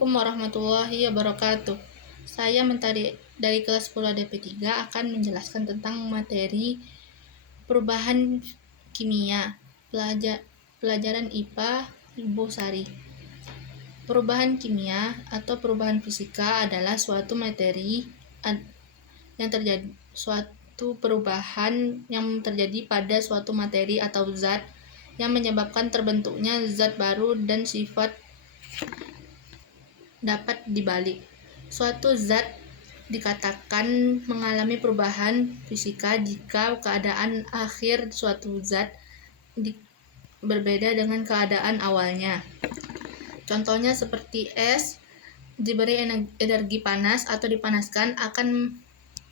Assalamualaikum warahmatullahi wabarakatuh. Saya Mentari dari kelas 10 DP3 akan menjelaskan tentang materi perubahan kimia, pelajaran IPA Ibu Sari. Perubahan kimia atau perubahan fisika adalah suatu perubahan yang terjadi pada suatu materi atau zat yang menyebabkan terbentuknya zat baru dan sifat dapat dibalik. Suatu zat dikatakan mengalami perubahan fisika jika keadaan akhir suatu zat berbeda dengan keadaan awalnya. Contohnya seperti es diberi energi panas atau dipanaskan akan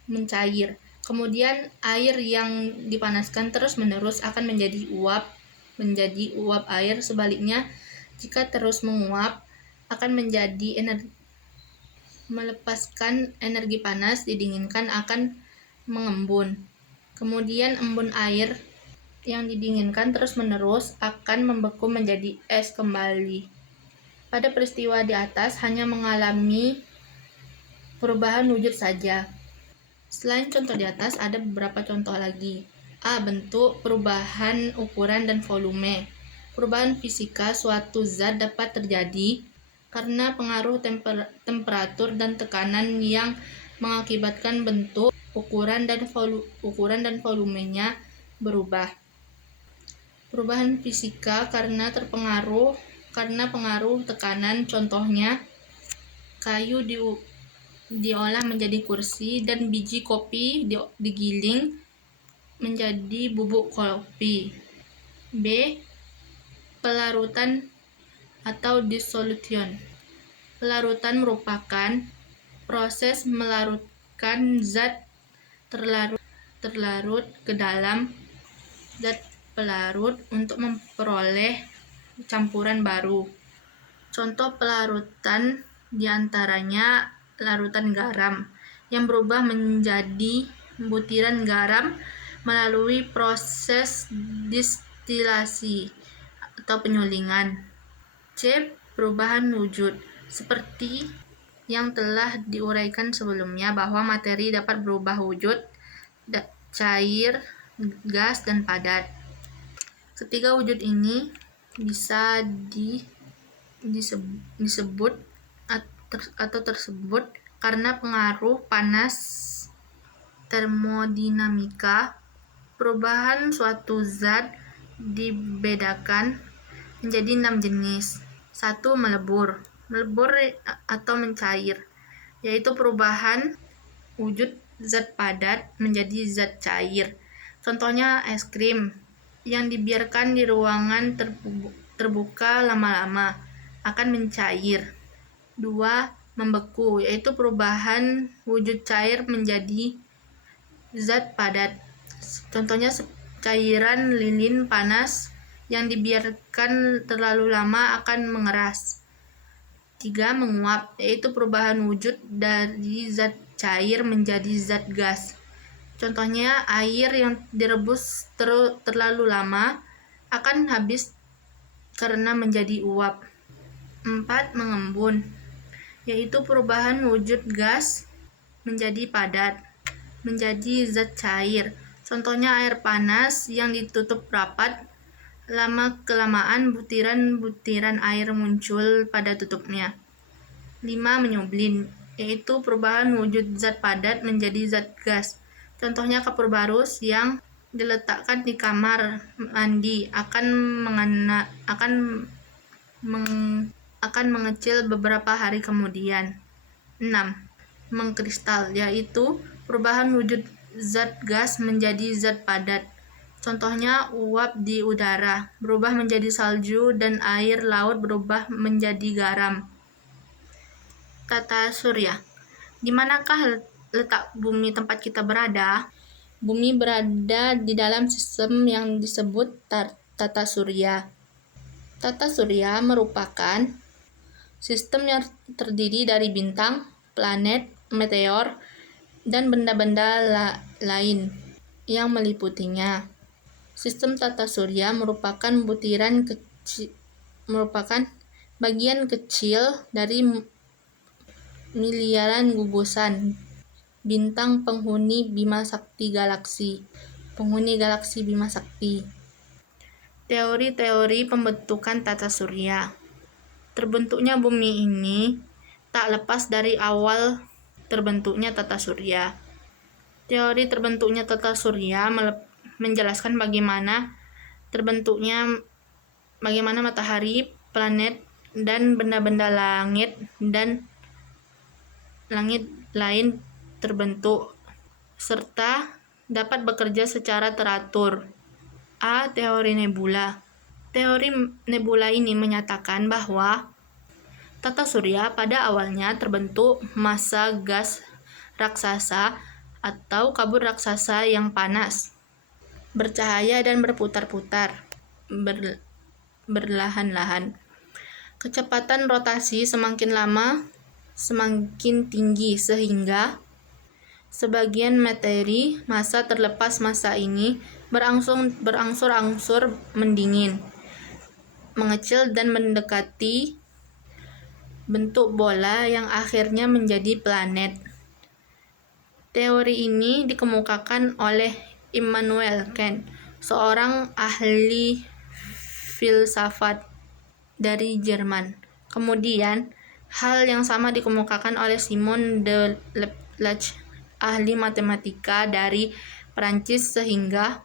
mencair. Kemudian air yang dipanaskan terus-menerus akan menjadi uap air. Sebaliknya, jika terus menguap akan melepaskan energi panas, didinginkan akan mengembun. Kemudian embun air yang didinginkan terus-menerus akan membeku menjadi es kembali. Pada peristiwa di atas hanya mengalami perubahan wujud saja. Selain contoh di atas, ada beberapa contoh lagi. A. Bentuk, perubahan ukuran dan volume. Perubahan fisika suatu zat dapat terjadi karena pengaruh temperatur dan tekanan yang mengakibatkan bentuk, ukuran dan volumenya berubah. Perubahan fisika karena pengaruh tekanan, contohnya kayu diolah menjadi kursi dan biji kopi digiling menjadi bubuk kopi. B. Pelarutan atau dissolution. Pelarutan merupakan proses melarutkan zat terlarut ke dalam zat pelarut untuk memperoleh campuran baru. Contoh pelarutan diantaranya larutan garam yang berubah menjadi butiran garam melalui proses distilasi atau penyulingan. C. Perubahan wujud. Seperti yang telah diuraikan sebelumnya bahwa materi dapat berubah wujud, cair, gas, dan padat. Ketiga wujud ini bisa disebut karena pengaruh panas termodinamika. Perubahan suatu zat dibedakan menjadi 6 jenis. 1. Melebur atau mencair, yaitu perubahan wujud zat padat menjadi zat cair. Contohnya es krim yang dibiarkan di ruangan terbuka lama-lama akan mencair. 2. Membeku, yaitu perubahan wujud cair menjadi zat padat. Contohnya cairan lilin panas yang dibiarkan terlalu lama akan mengeras. 3. Menguap, yaitu perubahan wujud dari zat cair menjadi zat gas. Contohnya air yang direbus terlalu lama akan habis karena menjadi uap. 4. Mengembun, yaitu perubahan wujud gas menjadi padat, menjadi zat cair. Contohnya air panas yang ditutup rapat, lama-kelamaan butiran-butiran air muncul pada tutupnya. 5. Menyublin, yaitu perubahan wujud zat padat menjadi zat gas. Contohnya kapur barus yang diletakkan di kamar mandi akan mengecil beberapa hari kemudian. 6. Mengkristal, yaitu perubahan wujud zat gas menjadi zat padat. Contohnya uap di udara berubah menjadi salju dan air laut berubah menjadi garam. Tata surya. Di manakah letak bumi tempat kita berada? Bumi berada di dalam sistem yang disebut tata surya. Tata surya merupakan sistem yang terdiri dari bintang, planet, meteor, dan benda-benda lain yang meliputinya. Sistem tata surya merupakan bagian kecil dari miliaran gugusan bintang penghuni Bima Sakti galaksi. Penghuni galaksi Bima Sakti. Teori-teori pembentukan tata surya. Terbentuknya bumi ini tak lepas dari awal terbentuknya tata surya. Teori terbentuknya tata surya menjelaskan bagaimana matahari, planet, dan benda-benda langit lain terbentuk, serta dapat bekerja secara teratur. A. Teori nebula. Teori nebula ini menyatakan bahwa tata surya pada awalnya terbentuk massa gas raksasa atau kabut raksasa yang panas, bercahaya dan berputar-putar berlahan-lahan. Kecepatan rotasi semakin lama semakin tinggi sehingga sebagian materi massa terlepas massa ini berangsur-angsur mendingin, mengecil dan mendekati bentuk bola yang akhirnya menjadi planet. Teori ini dikemukakan oleh Immanuel Kant, seorang ahli filsafat dari Jerman. Kemudian, hal yang sama dikemukakan oleh Simon de Laplace, ahli matematika dari Perancis, sehingga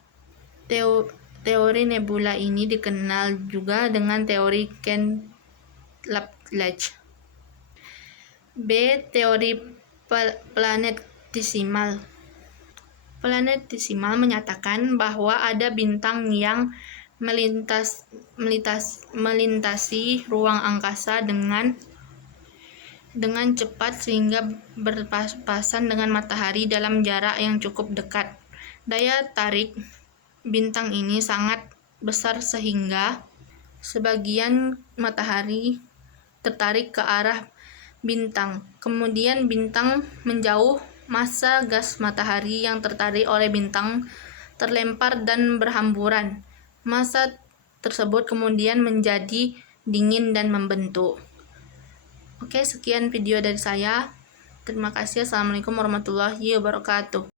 teori nebula ini dikenal juga dengan teori Kant-Laplace. B. Teori planetesimal. Planetesimal menyatakan bahwa ada bintang yang melintasi ruang angkasa dengan cepat sehingga berpapasan dengan matahari dalam jarak yang cukup dekat. Daya tarik bintang ini sangat besar sehingga sebagian matahari tertarik ke arah bintang. Kemudian bintang menjauh, massa gas matahari yang tertarik oleh bintang terlempar dan berhamburan. Massa tersebut kemudian menjadi dingin dan membentuk. Oke, sekian video dari saya. Terima kasih. Assalamualaikum warahmatullahi wabarakatuh.